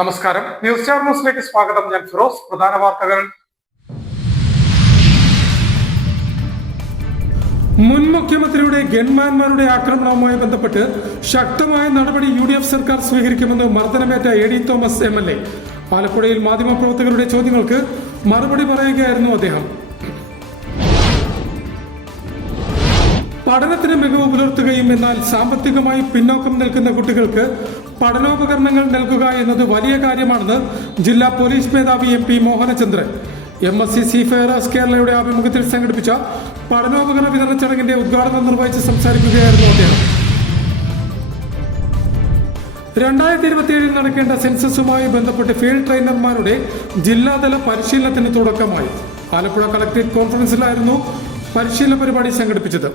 നമസ്കാരം. News star ന്യൂസിലേക്ക് സ്വാഗതം. ഞാൻ ഫിറോസ്. പ്രധാന വാർത്തകൾ. മുൻ മുഖ്യമന്ത്രിയുടെ ഗൺമാൻമാരുടെ ആക്രമണവുമായി ബന്ധപ്പെട്ട് ശക്തമായ നടപടി UDF സർക്കാർ സ്വീകരിക്കുമെന്ന് മർദ്ദനമേറ്റ AD തോമസ് MLA. ആലപ്പുഴയിൽ മാധ്യമപ്രവർത്തകരുടെ ചോദ്യങ്ങൾക്ക് മറുപടി പറയുകയായിരുന്നു അദ്ദേഹം. പഠനത്തിന് മികവ് പുലർത്തുകയും എന്നാൽ സാമ്പത്തികമായി പിന്നോക്കം നിൽക്കുന്ന കുട്ടികൾക്ക് പഠനോപകരണങ്ങൾ നൽകുക എന്നത് വലിയ കാര്യമാണെന്ന് ജില്ലാ പോലീസ് മേധാവി MP മോഹനചന്ദ്രൻ. MSc സീഫെയറേഴ്സ് കേരളയുടെ ആഭിമുഖ്യത്തിൽ സംഘടിപ്പിച്ച പഠനോപകരണ വിതരണ ചടങ്ങിന്റെ ഉദ്ഘാടനം നിർവഹിച്ച് സംസാരിക്കുകയായിരുന്നു അദ്ദേഹം. 2027 നടക്കേണ്ട സെൻസസുമായി ബന്ധപ്പെട്ട് ഫീൽഡ് ട്രെയിനർമാരുടെ ജില്ലാതല പരിശീലനത്തിന് തുടക്കമായി. ആലപ്പുഴ കളക്ടറേറ്റ് കോൺഫറൻസിലായിരുന്നു പരിശീലന പരിപാടി സംഘടിപ്പിച്ചത്.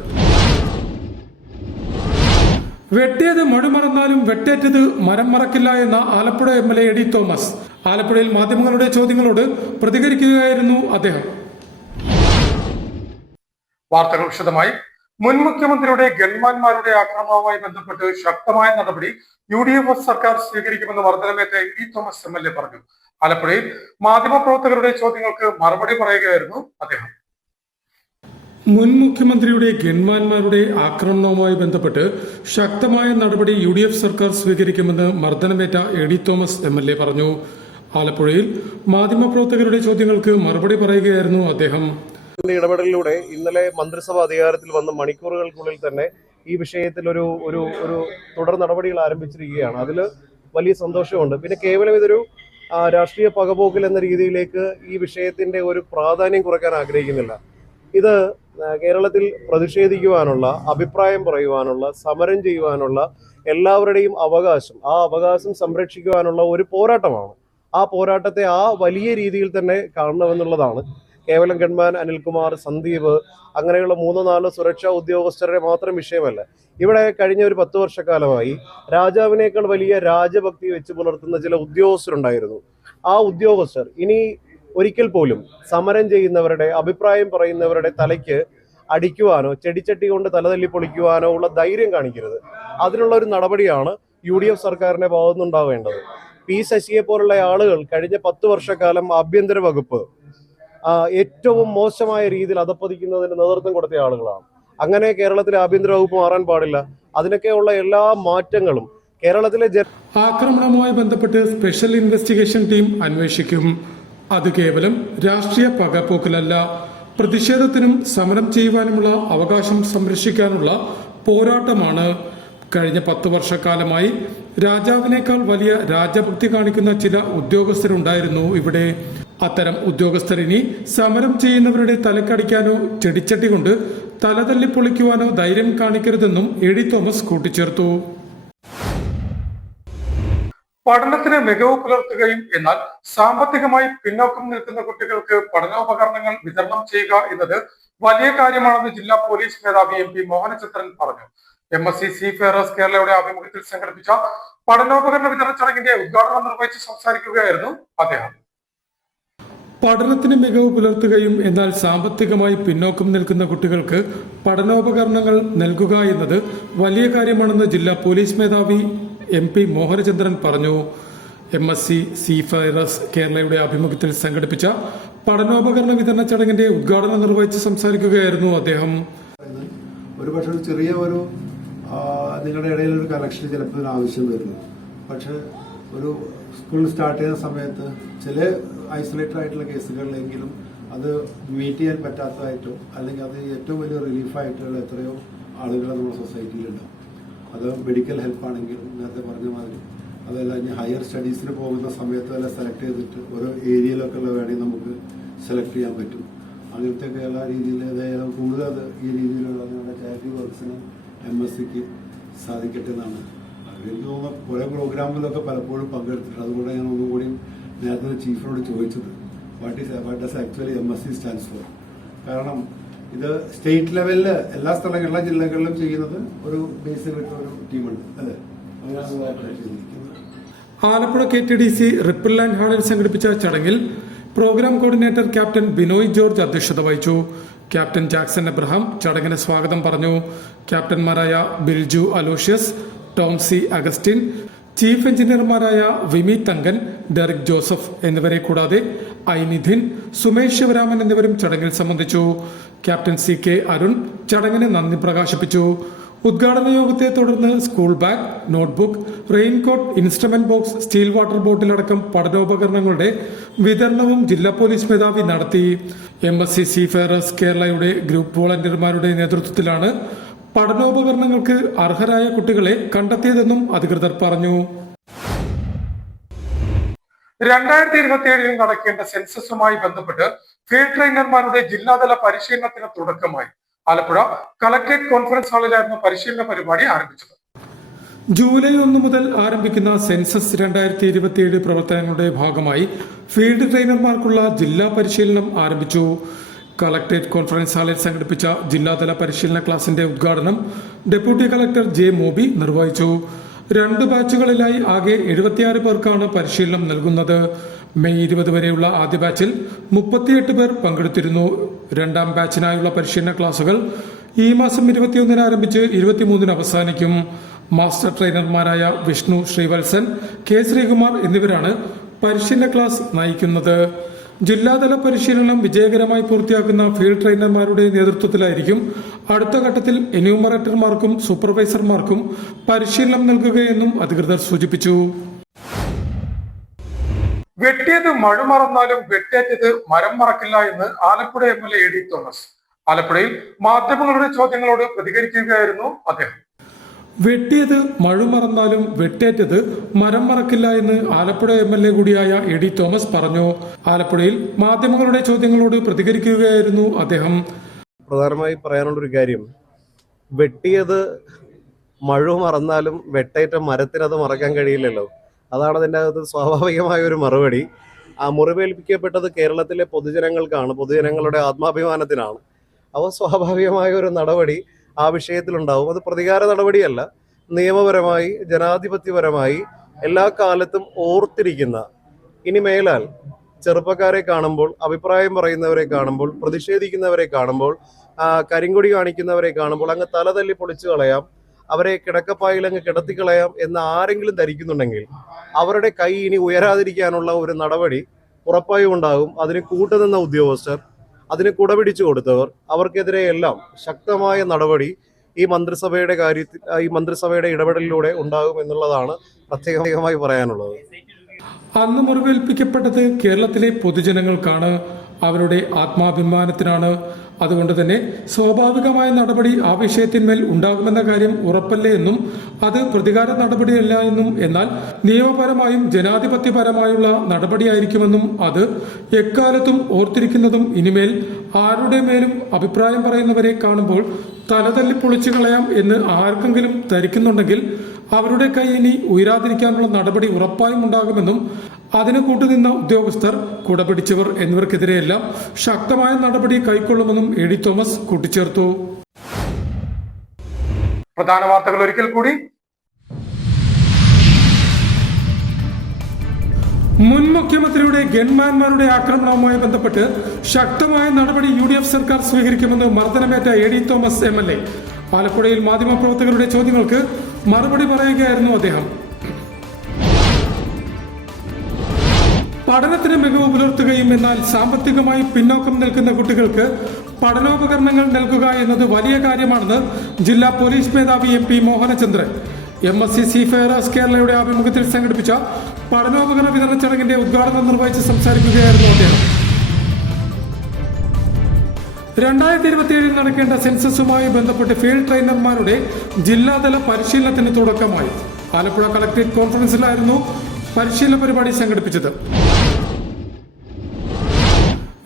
വെട്ടിയത് മടുമറന്നാലും വെട്ടേറ്റത് മരം മറക്കില്ല എന്ന ആലപ്പുഴ MLA AD തോമസ്. ആലപ്പുഴയിൽ മാധ്യമങ്ങളുടെ ചോദ്യങ്ങളോട് പ്രതികരിക്കുകയായിരുന്നു അദ്ദേഹം. വാർത്തകൾ വിശദമായി. മുൻ മുഖ്യമന്ത്രിയുടെ ഗൺമാൻമാരുടെ ആക്രമണവുമായി ബന്ധപ്പെട്ട് ശക്തമായ നടപടി UDF സർക്കാർ സ്വീകരിക്കുമെന്ന് മർദ്ദനമേറ്റ AD തോമസ് MLA പറഞ്ഞു. ആലപ്പുഴയിൽ മാധ്യമപ്രവർത്തകരുടെ ചോദ്യങ്ങൾക്ക് മറുപടി പറയുകയായിരുന്നു അദ്ദേഹം. മുൻ മുഖ്യമന്ത്രിയുടെ ഗൺമാൻമാരുടെ ആക്രമണവുമായി ബന്ധപ്പെട്ട് ശക്തമായ നടപടി UDF സർക്കാർ സ്വീകരിക്കുമെന്ന് മർദ്ദനമേറ്റ AD തോമസ് MLA പറഞ്ഞു. ആലപ്പുഴയിൽ മാധ്യമപ്രവർത്തകരുടെ ചോദ്യങ്ങൾക്ക് മറുപടി പറയുകയായിരുന്നു അദ്ദേഹം. ഇടപെടലിലൂടെ ഇന്നലെ മന്ത്രിസഭ അധികാരത്തിൽ വന്ന മണിക്കൂറുകൾക്കുള്ളിൽ തന്നെ ഈ വിഷയത്തിൽ ഒരു ഒരു ഒരു തുടർ നടപടികൾ ആരംഭിച്ചിരിക്കുകയാണ്. അതിൽ വലിയ സന്തോഷമുണ്ട്. പിന്നെ കേവലം ഇതൊരു രാഷ്ട്രീയ പകപോക്കൽ എന്ന രീതിയിലേക്ക് ഈ വിഷയത്തിന്റെ ഒരു പ്രാധാന്യം കുറയ്ക്കാൻ ആഗ്രഹിക്കുന്നില്ല. ഇത് കേരളത്തിൽ പ്രതിഷേധിക്കുവാനുള്ള, അഭിപ്രായം പറയുവാനുള്ള, സമരം ചെയ്യുവാനുള്ള എല്ലാവരുടെയും അവകാശം, ആ അവകാശം സംരക്ഷിക്കുവാനുള്ള ഒരു പോരാട്ടമാണ്. ആ പോരാട്ടത്തെ ആ വലിയ രീതിയിൽ തന്നെ കാണണമെന്നുള്ളതാണ്. കേവലം ഗൺമാൻ അനിൽകുമാർ, സന്ദീപ് അങ്ങനെയുള്ള 3-4 സുരക്ഷാ ഉദ്യോഗസ്ഥരുടെ മാത്രം വിഷയമല്ല. ഇവിടെ കഴിഞ്ഞ ഒരു 10 വർഷക്കാലമായി രാജാവിനേക്കാൾ വലിയ രാജഭക്തി വെച്ച് പുലർത്തുന്ന ചില ഉദ്യോഗസ്ഥരുണ്ടായിരുന്നു. ആ ഉദ്യോഗസ്ഥർ ഇനി ഒരിക്കൽ പോലും സമരം ചെയ്യുന്നവരുടെ, അഭിപ്രായം പറയുന്നവരുടെ തലയ്ക്ക് അടിക്കുവാനോ ചെടിച്ചട്ടി കൊണ്ട് തലതല്ലി പൊളിക്കുവാനോ ഉള്ള ധൈര്യം കാണിക്കരുത്. അതിനുള്ള ഒരു നടപടിയാണ് UDF സർക്കാരിന്റെ ഭാഗത്തുനിന്നുണ്ടാവേണ്ടത്. P ശശിയെ പോലുള്ള ആളുകൾ കഴിഞ്ഞ 10 വർഷക്കാലം ആഭ്യന്തര വകുപ്പ് ഏറ്റവും മോശമായ രീതിയിൽ അധപ്പതിക്കുന്നതിന് നേതൃത്വം കൊടുത്ത ആളുകളാണ്. അങ്ങനെ കേരളത്തിലെ ആഭ്യന്തര വകുപ്പ് മാറാൻ പാടില്ല. അതിനൊക്കെയുള്ള എല്ലാ മാറ്റങ്ങളും കേരളത്തിലെ ആക്രമണവുമായി ബന്ധപ്പെട്ട് സ്പെഷ്യൽ ഇൻവെസ്റ്റിഗേഷൻ ടീം അന്വേഷിക്കും. അത് കേവലം രാഷ്ട്രീയ പകപോക്കലല്ല, പ്രതിഷേധത്തിനും സമരം ചെയ്യുവാനുമുള്ള അവകാശം സംരക്ഷിക്കാനുള്ള പോരാട്ടമാണ്. കഴിഞ്ഞ 10 വർഷക്കാലമായി രാജാവിനേക്കാൾ വലിയ രാജഭക്തി കാണിക്കുന്ന ചില ഉദ്യോഗസ്ഥരുണ്ടായിരുന്നു ഇവിടെ. അത്തരം ഉദ്യോഗസ്ഥർ ഇനി സമരം ചെയ്യുന്നവരുടെ തലക്കടിക്കാനോ ചെടിച്ചട്ടി കൊണ്ട് തലതല്ലി പൊളിക്കുവാനോ ധൈര്യം കാണിക്കരുതെന്നും AD തോമസ് കൂട്ടിച്ചേർത്തു. പഠനത്തിന് മികവ് പുലർത്തുകയും എന്നാൽ സാമ്പത്തികമായി പിന്നോക്കം നിൽക്കുന്ന കുട്ടികൾക്ക് പഠനോപകരണങ്ങൾ വിതരണം ചെയ്യുക എന്നത് വലിയ കാര്യമാണെന്ന് ജില്ലാ പോലീസ് മേധാവി MP മോഹനചന്ദ്രൻ പറഞ്ഞു. MSc സീഫെയറേഴ്സ് കേരളയുടെ ആഭിമുഖ്യത്തിൽ സംഘടിപ്പിച്ച പഠനോപകരണ വിതരണ ചടങ്ങിന്റെ ഉദ്ഘാടനം നിർവഹിച്ച് സംസാരിക്കുകയായിരുന്നു അദ്ദേഹം. പഠനത്തിന് മികവ് പുലർത്തുകയും എന്നാൽ സാമ്പത്തികമായി പിന്നോക്കം നിൽക്കുന്ന കുട്ടികൾക്ക് പഠനോപകരണങ്ങൾ നൽകുക എന്നത് വലിയ കാര്യമാണെന്ന് ജില്ലാ പോലീസ് മേധാവി MP മോഹനചന്ദ്രൻ പറഞ്ഞു. MSc സീഫെയറേഴ്സ് കേരളയുടെ ആഭിമുഖ്യത്തിൽ സംഘടിപ്പിച്ച പഠനോപകരണ വിതരണ ചടങ്ങിന്റെ ഉദ്ഘാടനം നിർവഹിച്ച് സംസാരിക്കുകയായിരുന്നു അദ്ദേഹം. ഒരുപക്ഷെ ചെറിയ ഒരു നിങ്ങളുടെ ഇടയിൽ ഒരു കലക്ഷൻ ചിലപ്പോൾ ആവശ്യം വരുന്നു. പക്ഷെ ഒരു സ്കൂൾ സ്റ്റാർട്ട് ചെയ്യുന്ന സമയത്ത് ചില ഐസൊലേറ്റഡ് ആയിട്ടുള്ള കേസുകളിലെങ്കിലും അത് മീറ്റ് ചെയ്യാൻ പറ്റാത്തതായിട്ടോ അല്ലെങ്കിൽ അത് ഏറ്റവും വലിയ റിലീഫായിട്ടുള്ള എത്രയോ ആളുകൾ നമ്മുടെ സൊസൈറ്റിയിലുണ്ടാവും. അത് മെഡിക്കൽ ഹെൽപ്പാണെങ്കിലും നേരത്തെ പറഞ്ഞ മാതിരി, അതല്ല ഇനി ഹയർ സ്റ്റഡീസിന് പോകുന്ന സമയത്ത് വല്ല സെലക്ട് ചെയ്തിട്ട് ഓരോ ഏരിയയിലൊക്കെ ഉള്ള വേണമെങ്കിൽ നമുക്ക് സെലക്ട് ചെയ്യാൻ പറ്റും. അങ്ങനത്തെ ഒക്കെ എല്ലാ രീതിയിൽ ഏതായാലും കൂടുതൽ അത് ഈ രീതിയിലുള്ള നിങ്ങളുടെ ചാരിറ്റി വർക്ക്സിന് MScക്ക് സാധിക്കട്ടെ എന്നാണ്. എനിക്ക് തോന്നുന്ന കുറേ പ്രോഗ്രാമിലൊക്കെ പലപ്പോഴും പങ്കെടുത്തിട്ടുണ്ട്. അതുകൊണ്ട് ഞാൻ ഒന്നുകൂടി നേരത്തെ ചീഫിനോട് ചോദിച്ചത് what does actually MSc stands for. കാരണം ഇത് സ്റ്റേറ്റ് ലെവലിൽ എല്ലാ ജില്ലകളിലും ചെയ്യുന്നത് ഒരു ബേസിക് ഒരു ടീമുണ്ട്. അതെ, ആലപ്പുഴ KTDC റിപ്പിൾ ലാൻഡ് ഹാളിൽ സംഘടിപ്പിച്ച ചടങ്ങിൽ programme coordinator captain Binoy George അധ്യക്ഷത വഹിച്ചു. ക്യാപ്റ്റൻ ജാക്സൺ എബ്രഹാം ചടങ്ങിന് സ്വാഗതം പറഞ്ഞു. ക്യാപ്റ്റന്മാരായ Bilju Aloysius, Tom C Augustin, chief എഞ്ചിനീയർമാരായ വിമി തങ്കൻ, ഡെറിക് ജോസഫ് എന്നിവരെ കൂടാതെ ഐ നിധിൻ, സുമേഷ് ശിവരാമൻ എന്നിവരും ചടങ്ങിൽ സംബന്ധിച്ചു. ക്യാപ്റ്റൻ CK അരുൺ ചടങ്ങിന് നന്ദി പ്രകാശിപ്പിച്ചു. ഉദ്ഘാടന യോഗത്തെ തുടർന്ന് school bag, notebook, raincoat, instrument box, steel water ബോട്ടിലടക്കം പഠനോപകരണങ്ങളുടെ വിതരണവും ജില്ലാ പോലീസ് മേധാവി നടത്തി. MSc സീഫെയറേഴ്സ് കേരളയുടെ ഗ്രൂപ്പ് വോളണ്ടിയർമാരുടെ നേതൃത്വത്തിലാണ് പഠനോപകരണങ്ങൾക്ക് അർഹരായ കുട്ടികളെ കണ്ടെത്തിയതെന്നും അധികൃതർ പറഞ്ഞു. 2027 നടക്കേണ്ട സെൻസസുമായി ബന്ധപ്പെട്ട് ഫീൽഡ് ട്രെയിനർമാരുടെ ജില്ലാതല പരിശീലനത്തിന് തുടക്കമായി. ആലപ്പുഴ കളക്ടറേറ്റ് കോൺഫറൻസ് ഹാളിലായിരുന്നു പരിശീലന പരിപാടി ആരംഭിച്ചത്. ജൂലൈ 1 മുതൽ ആരംഭിക്കുന്ന സെൻസസ് 2027 പ്രവർത്തനങ്ങളുടെ ഭാഗമായി ഫീൽഡ് ട്രെയിനർമാർക്കുള്ള ജില്ലാ പരിശീലനം ആരംഭിച്ചു. കളക്ടറേറ്റ് കോൺഫറൻസ് ഹാളിൽ സംഘടിപ്പിച്ച ജില്ലാതല പരിശീലന ക്ലാസിന്റെ ഉദ്ഘാടനം ഡെപ്യൂട്ടി കളക്ടർ J. മോബി നിർവഹിച്ചു. 2 ബാച്ചുകളിലായി ആകെ 76 പേർക്കാണ് പരിശീലനം നൽകുന്നത്. മെയ് 20 വരെയുള്ള ആദ്യ ബാച്ചിൽ 38 പേർ പങ്കെടുത്തിരുന്നു. 2ാം ബാച്ചിനായുള്ള പരിശീലന ക്ലാസുകൾ ഈ മാസം 21 ആരംഭിച്ച് 23 അവസാനിക്കും. മാസ്റ്റർ ട്രെയിനർമാരായ വിഷ്ണു ശ്രീവത്സൻ, K. ശ്രീകുമാർ എന്നിവരാണ് പരിശീലന ക്ലാസ് നയിക്കുന്നത്. ജില്ലാതല പരിശീലനം വിജയകരമായി പൂർത്തിയാക്കുന്ന ഫീൽഡ് ട്രെയിനർമാരുടെ നേതൃത്വത്തിലായിരിക്കും അടുത്ത ഘട്ടത്തിൽ എന്യൂമറേറ്റർമാർക്കും സൂപ്പർവൈസർമാർക്കും പരിശീലനം നൽകുകയെന്നും അധികൃതർ സൂചിപ്പിച്ചു. വെട്ടിയത് മഴ മറന്നാലും വെട്ടേറ്റത് മരം മറക്കില്ല എന്ന് ആലപ്പുഴ MLA AD തോമസ്. ആലപ്പുഴയിൽ മാധ്യമങ്ങളുടെ ചോദ്യങ്ങളോട് പ്രതികരിക്കുകയായിരുന്നു അദ്ദേഹം. വെട്ടിയത് മഴ മറന്നാലും വെട്ടേറ്റത് മരം മറക്കില്ല എന്ന് ആലപ്പുഴ MLA കൂടിയായ AD തോമസ് പറഞ്ഞു. ആലപ്പുഴയിൽ മാധ്യമങ്ങളുടെ ചോദ്യങ്ങളോട് പ്രതികരിക്കുകയായിരുന്നു അദ്ദേഹം. പ്രധാനമായി പറയാനുള്ളൊരു കാര്യം, വെട്ടിയത് മഴ മറന്നാലും വെട്ടേറ്റ മരത്തിനത് മറക്കാൻ കഴിയില്ലല്ലോ. അതാണ് അതിൻ്റെ അകത്ത് സ്വാഭാവികമായ ഒരു മറുപടി. ആ മുറിവേൽപ്പിക്കപ്പെട്ടത് കേരളത്തിലെ പൊതുജനങ്ങൾക്കാണ്, പൊതുജനങ്ങളുടെ ആത്മാഭിമാനത്തിനാണ്. അവ സ്വാഭാവികമായ ഒരു നടപടി ആ വിഷയത്തിലുണ്ടാവും. അത് പ്രതികാര നടപടിയല്ല, നിയമപരമായി ജനാധിപത്യപരമായി എല്ലാ കാലത്തും ഓർത്തിരിക്കുന്ന, ഇനി മേലാൽ ചെറുപ്പക്കാരെ കാണുമ്പോൾ, അഭിപ്രായം പറയുന്നവരെ കാണുമ്പോൾ, പ്രതിഷേധിക്കുന്നവരെ കാണുമ്പോൾ, കരിങ്കൊടി കാണിക്കുന്നവരെ കാണുമ്പോൾ അങ്ങ് തലതല്ലി പൊളിച്ചു കളയാം, അവരെ കിടക്കപ്പായിൽ അങ്ങ് കിടത്തിക്കളയാം എന്ന് ആരെങ്കിലും ധരിക്കുന്നുണ്ടെങ്കിൽ അവരുടെ കൈ ഇനി ഉയരാതിരിക്കാനുള്ള ഒരു നടപടി ഉറപ്പായും ഉണ്ടാകും. അതിന് കൂട്ടുനിന്ന ഉദ്യോഗസ്ഥർ, അതിന് കുടപിടിച്ചു കൊടുത്തവർ, അവർക്കെതിരെ എല്ലാം ശക്തമായ നടപടി ഈ മന്ത്രിസഭയുടെ ഇടപെടലിലൂടെ ഉണ്ടാകും എന്നുള്ളതാണ് പ്രത്യേകമായി പറയാനുള്ളത്. അന്ന് മുറിവേൽപ്പിക്കപ്പെട്ടത് കേരളത്തിലെ പൊതുജനങ്ങൾക്കാണ്, അവരുടെ ആത്മാഭിമാനത്തിനാണ്. അതുകൊണ്ട് തന്നെ സ്വാഭാവികമായ നടപടി ആ വിഷയത്തിന്മേൽ ഉണ്ടാകുമെന്ന കാര്യം ഉറപ്പല്ലേ എന്നും അത് പ്രതികാര നടപടിയല്ല എന്നും, എന്നാൽ നിയമപരമായും ജനാധിപത്യപരമായുള്ള നടപടിയായിരിക്കുമെന്നും അത് എക്കാലത്തും ഓർത്തിരിക്കുന്നതും ഇനിമേൽ ആരുടെ മേലും അഭിപ്രായം പറയുന്നവരെ കാണുമ്പോൾ തലതല്ലി പൊളിച്ചു കളയാം എന്ന് ആർക്കെങ്കിലും ധരിക്കുന്നുണ്ടെങ്കിൽ അവരുടെ കൈ ഇനി ഉയരാതിരിക്കാനുള്ള നടപടി ഉറപ്പായും ഉണ്ടാകുമെന്നും അതിന് കൂട്ടുനിന്ന ഉദ്യോഗസ്ഥർ, കുടപിടിച്ചവർ എന്നിവർക്കെതിരെയെല്ലാം ശക്തമായ നടപടി കൈക്കൊള്ളുമെന്നും AD തോമസ് കൂട്ടിച്ചേർത്തു. പ്രധാന വാർത്തകൾ ഒരിക്കൽ കൂടി. മുൻ മുഖ്യമന്ത്രിയുടെ ഗൺമാൻമാരുടെ ആക്രമണവുമായി ബന്ധപ്പെട്ട് ശക്തമായ നടപടി UDF സർക്കാർ സ്വീകരിക്കുമെന്ന് മർദ്ദനമേറ്റ AD തോമസ് MLA. ആലപ്പുഴയിൽ മാധ്യമപ്രവർത്തകരുടെ ചോദ്യങ്ങൾക്ക് മറുപടി പറയുകയായിരുന്നു അദ്ദേഹം. പഠനത്തിന് മികവ് പുലർത്തുകയും എന്നാൽ സാമ്പത്തികമായി പിന്നോക്കം നിൽക്കുന്ന കുട്ടികൾക്ക് പഠനോപകരണങ്ങൾ നൽകുക എന്നത് വലിയ കാര്യമാണെന്ന് ജില്ലാ പോലീസ് മേധാവി MP മോഹനചന്ദ്രൻ. MSc സീഫെയറേഴ്സ് കേരളയുടെ ആഭിമുഖ്യത്തിൽ സംഘടിപ്പിച്ച പഠനോപകരണ വിതരണ ചടങ്ങിന്റെ ഉദ്ഘാടനം നിർവഹിച്ച് സംസാരിക്കുകയായിരുന്നു അദ്ദേഹം. 2027 നടക്കേണ്ട സെൻസസുമായി ബന്ധപ്പെട്ട് ഫീൽഡ് ട്രെയിനർമാരുടെ ജില്ലാതല പരിശീലനത്തിന് തുടക്കമായി. ആലപ്പുഴ കളക്ടറേറ്റ് കോൺഫറൻസിലായിരുന്നു പരിശീലന പരിപാടി സംഘടിപ്പിച്ചത്.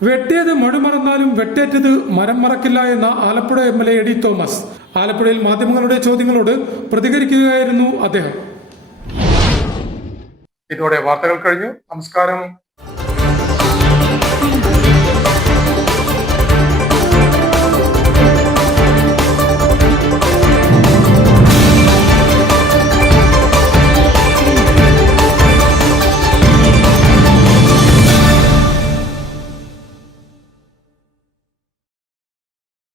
വെട്ടിയത് മഴ മറന്നാലും വെട്ടേറ്റത് മരം മറക്കില്ല എന്ന ആലപ്പുഴ MLA AD തോമസ്. ആലപ്പുഴയിൽ മാധ്യമങ്ങളുടെ ചോദ്യങ്ങളോട് പ്രതികരിക്കുകയായിരുന്നു അദ്ദേഹം. ഇതോടെ വാർത്തകൾ കഴിഞ്ഞു. നമസ്കാരം.